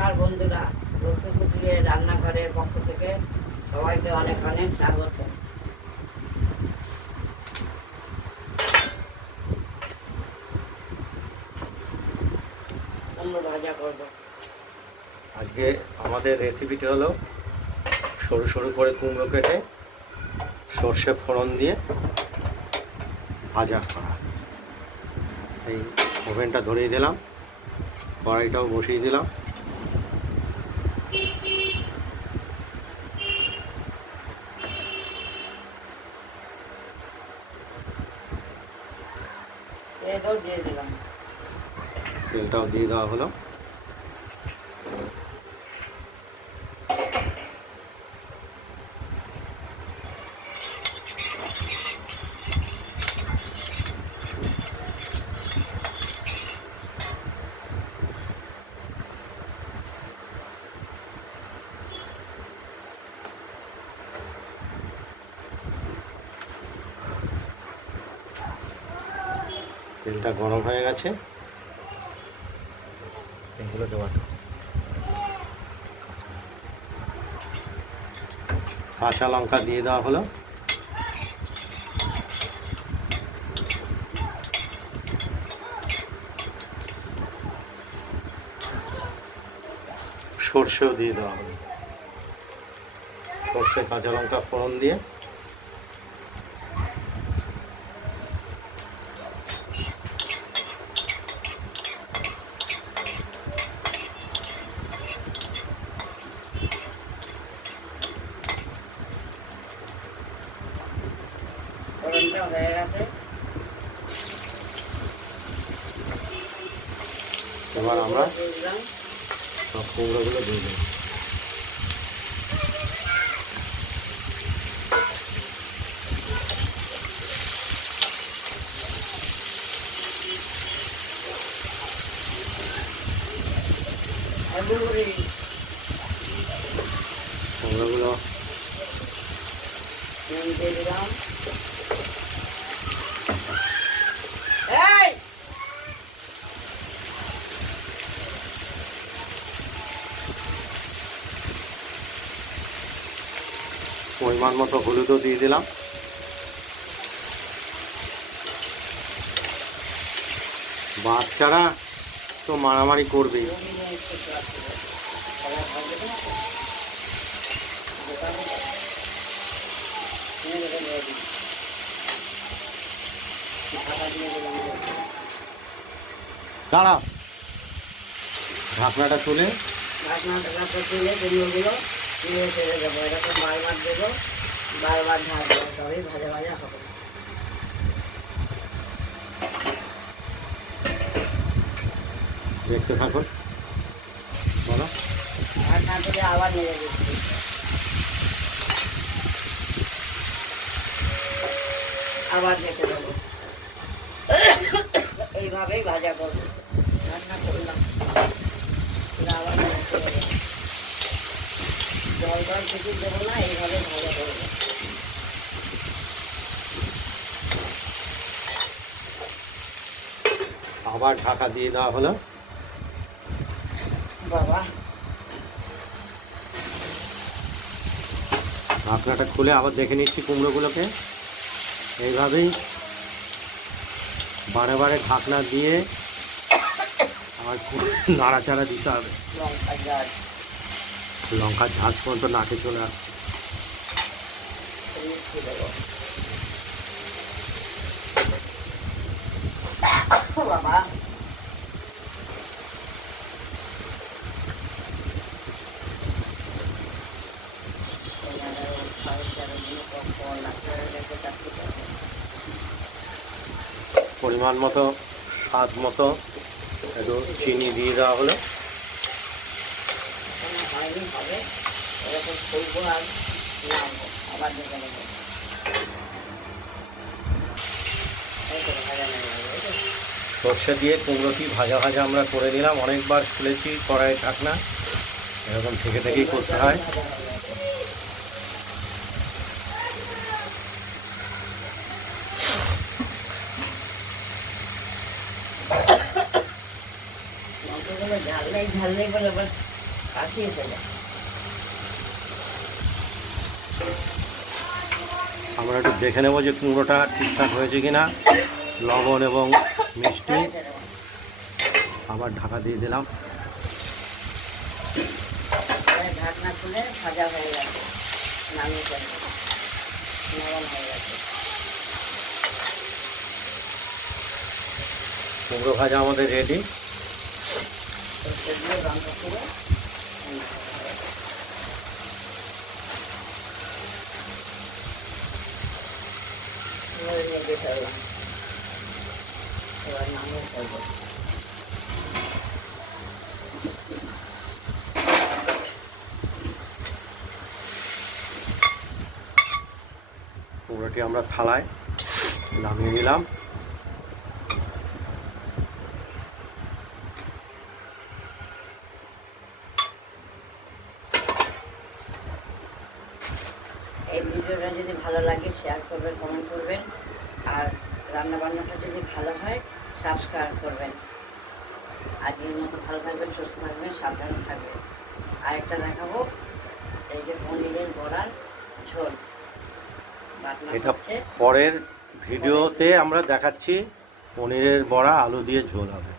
নমস্কার বন্ধুরা, লক্ষ্মী কুটিরের রান্নাঘরের পক্ষ থেকে সবাইকে অনেক অনেক স্বাগত। কুমড়ো ভাজা করবো আজকে। আমাদের রেসিপিটি হলো সরু সরু করে কুমড়ো কেটে সর্ষে ফোড়ন দিয়ে ভাজা করা। এই ওভেনটা ধরিয়ে দিলাম, কড়াইটাও বসিয়ে দিলাম। তেলটাও দিয়ে দিলাম। তেলটাও দিয়ে দেওয়া হলো। তেলটা গরম হয়ে গেছে, এগুলো দেওয়া। কাঁচা লঙ্কা দিয়ে দেওয়া হলো। সর্ষেও দিয়ে দেওয়া হলো। সর্ষে কাঁচা লঙ্কা ফোড়ন দিয়ে ফোড়নটা হয়ে গেছে। এবার আমরা দিয়ে দিলাম। সব কুমড়োগুলো দিয়ে দেবো। কুমড়োগুলো দিয়ে দিলাম। পরিমাণ মতো হলুদও দিয়ে দিলাম। বাচ্চারা তো মারামারি করবেই। দাঁড়াও, ঢাকনাটা তুলে তুলে কুমড়োগুলো তুলে ছেড়ে দেবো। এরকম বারবার দেবো, বারবার ঢাকবো, তবেই ভাজা ভাজা হবে। দেখতে থাকুন। বলো। আর না তুলে আবার নেড়ে দিচ্ছি। আবার ঢেকে দেবো। এইভাবেই ভাজা করবো। রান্না করলাম, আবার নেড়ে দেবো। জল টল কিছু দেবো না, এইভাবে ভাজা করবো। আবার ঢাকা দিয়ে দেওয়া হলো। বাবা, ঢাকনাটা খুলে আবার দেখে নিচ্ছি কুমড়োগুলোকে। এইভাবেই বারে বারে ঢাকনা দিয়ে আবার নাড়াচাড়া দিতে হবে। লঙ্কার ঝাঁজ পর্যন্ত নাকে চলে আসছে। বাবা, পরিমাণ মতো স্বাদ মতো একটু চিনি দিয়ে দেওয়া হলো। হয়নি, হবে এরকম খুলবো আর নামবো, আবার দেখে নেবো। সর্ষে দিয়ে কুমড়োটি ভাজা ভাজা আমরা করে নিলাম। অনেকবার খুলেছি কড়াই ঢাকনা, এরকম থেকে থেকেই করতে হয়। ঝাল নেই বলে কাশি এসে যায়। আমরা একটু দেখে নেবো যে কুমড়োটা ঠিকঠাক হয়েছে কিনা, লবণ এবং মিষ্টি। আবার ঢাকা দিয়ে দিলাম। ঢাকনা খুলে ভাজা হয়ে গেছে, নামিয়ে ফেলবো, নরম হয়ে গেছে। কুমড়ো ভাজা আমাদের রেডি। সরষে দিয়ে লঙ্কা করে নিয়ে ফেললাম, এবার নামিয়ে ফেলবো। কুমড়োটি আমরা থালায় নামিয়ে নিলাম। এই ভিডিওটা যদি ভালো লাগে শেয়ার করবেন, কমেন্ট করবেন, আর রান্নাবান্নাটা যদি ভালো হয় সাবস্ক্রাইব করবেন। আজকের মতো ভালো থাকবেন, সুস্থ থাকবেন, সাবধানে থাকবেন। আরেকটা দেখাবো, এই যে পনিরের বড়ার ঝোল। এটা পরের ভিডিওতে আমরা দেখাচ্ছি পনিরের বড়া আলু দিয়ে ঝোল হবে।